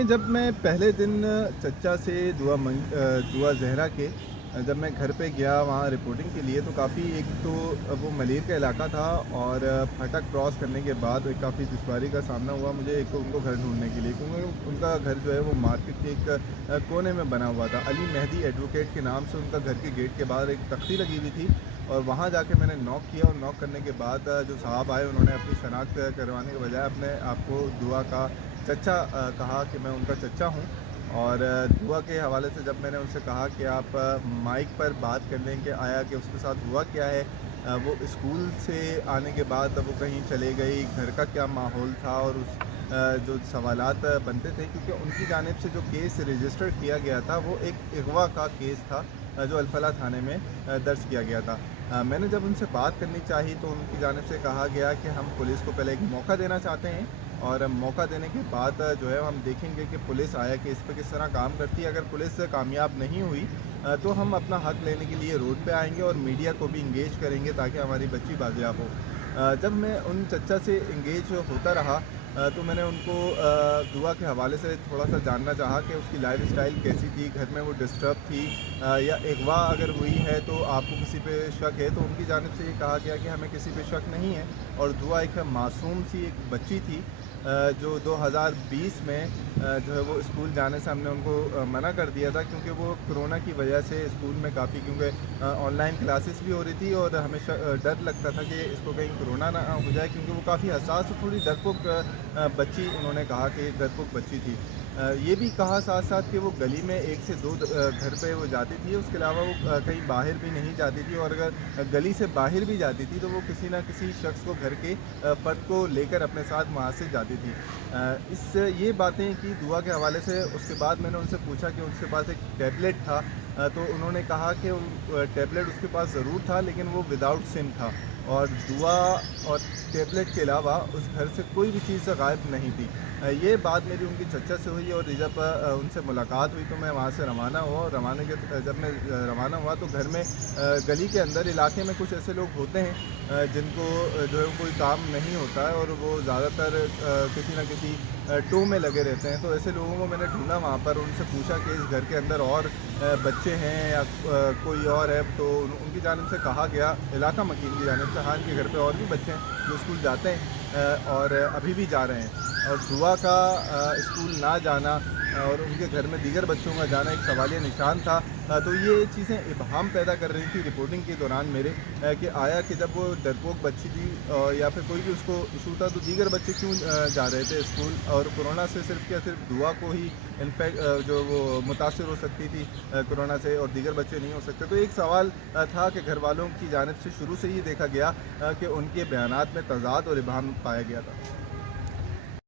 دیکھیں جب میں پہلے دن چچا سے دعا زہرا کے جب میں گھر پہ گیا وہاں رپورٹنگ کے لیے تو کافی ایک تو وہ ملیر کا علاقہ تھا اور پھٹک کراس کرنے کے بعد ایک کافی دشواری کا سامنا ہوا مجھے ایک تو ان کو گھر ڈھونڈنے کے لیے کیونکہ ان کا گھر جو ہے وہ مارکیٹ کے ایک کونے میں بنا ہوا تھا۔ علی مہدی ایڈوکیٹ کے نام سے ان کا گھر کے گیٹ کے باہر ایک تختی لگی ہوئی تھی اور وہاں جا کے میں نے نوک کیا اور نوک کرنے کے بعد جو صاحب آئے انہوں نے اپنی شناخت کروانے کے بجائے اپنے آپ کو دعا کا چچا کہا کہ میں ان کا چچا ہوں۔ اور دعا کے حوالے سے جب میں نے ان سے کہا کہ آپ مائک پر بات کر لیں کہ آیا کہ اس کے ساتھ ہوا کیا ہے، وہ اسکول سے آنے کے بعد وہ کہیں چلے گئی، گھر کا کیا ماحول تھا اور اس جو سوالات بنتے تھے کیونکہ ان کی جانب سے جو کیس رجسٹر کیا گیا تھا وہ ایک اغوا کا کیس تھا جو الفلاح تھانے میں درج کیا گیا تھا۔ میں نے جب ان سے بات کرنی چاہی تو ان کی جانب سے کہا گیا کہ ہم پولیس کو پہلے ایک موقع دینا چاہتے ہیں اور موقع دینے کے بعد جو ہے ہم دیکھیں گے کہ پولیس آیا کہ اس پہ کس طرح کام کرتی ہے۔ اگر پولیس کامیاب نہیں ہوئی تو ہم اپنا حق لینے کے لیے روڈ پہ آئیں گے اور میڈیا کو بھی انگیج کریں گے تاکہ ہماری بچی بازیاب ہو۔ جب میں ان چچا سے انگیج ہوتا رہا تو میں نے ان کو دعا کے حوالے سے تھوڑا سا جاننا چاہا کہ اس کی لائف اسٹائل کیسی تھی، گھر میں وہ ڈسٹرب تھی یا اغوا اگر ہوئی ہے تو آپ کو کسی پہ شک ہے، تو ان کی جانب سے یہ کہا گیا کہ ہمیں کسی پہ شک نہیں ہے۔ اور دعا ایک معصوم سی ایک بچی تھی جو 2020 میں جو ہے وہ اسکول جانے سے ہم نے ان کو منع کر دیا تھا کیونکہ وہ کرونا کی وجہ سے اسکول میں کافی کیونکہ آن لائن کلاسز بھی ہو رہی تھی اور ہمیں ڈر لگتا تھا کہ اس کو کہیں کرونا نہ ہو جائے کیونکہ وہ کافی حساس اور تھوڑی ڈرپوک بچی، انہوں نے کہا کہ ڈرپوک بچی تھی۔ یہ بھی کہا ساتھ ساتھ کہ وہ گلی میں ایک سے دو گھر پہ وہ جاتی تھی، اس کے علاوہ وہ کہیں باہر بھی نہیں جاتی تھی اور اگر گلی سے باہر بھی جاتی تھی تو وہ کسی نہ کسی شخص کو گھر کے فرد کو لے کر اپنے ساتھ وہاں سے جاتی تھی۔ یہ باتیں کی دعا کے حوالے سے۔ اس کے بعد میں نے ان سے پوچھا کہ ان کے پاس ایک ٹیبلٹ تھا تو انہوں نے کہا کہ ٹیبلٹ اس کے پاس ضرور تھا لیکن وہ وداؤٹ سم تھا اور دعا اور ٹیبلٹ کے علاوہ اس گھر سے کوئی بھی چیز غائب نہیں تھی۔ یہ بات میری ان کی چچا سے ہوئی اور جب ان سے ملاقات ہوئی تو میں وہاں سے روانہ ہوا اور جب میں روانہ ہوا تو گھر میں گلی کے اندر علاقے میں کچھ ایسے لوگ ہوتے ہیں جن کو جو ہے کوئی کام نہیں ہوتا ہے اور وہ زیادہ تر کسی نہ کسی ٹو میں لگے رہتے ہیں، تو ایسے لوگوں کو میں نے ڈھونڈا وہاں پر، ان سے پوچھا کہ اس گھر کے اندر اور بچے ہیں یا کوئی اور ہے، تو ان کی جانب سے کہا گیا، علاقہ مکین کی جانب سے، ہاں ان کے گھر پہ اور بھی بچے ہیں جو اسکول جاتے ہیں اور ابھی بھی جا رہے ہیں۔ اور دعا کا اسکول نہ جانا اور ان کے گھر میں دیگر بچوں کا جانا ایک سوالیہ نشان تھا۔ تو یہ چیزیں ابہام پیدا کر رہی تھی رپورٹنگ کے دوران میرے کہ آیا کہ جب وہ ڈرپوک بچی تھی یا پھر کوئی بھی اس کو ایشو تھا تو دیگر بچے کیوں جا رہے تھے اسکول، اور کرونا سے صرف دعا کو ہی انفیکٹ جو وہ متاثر ہو سکتی تھی کرونا سے اور دیگر بچے نہیں ہو سکتے۔ تو ایک سوال تھا کہ گھر والوں کی جانب سے شروع سے یہ دیکھا گیا کہ ان کے بیانات میں تضاد اور ابہام پایا گیا تھا۔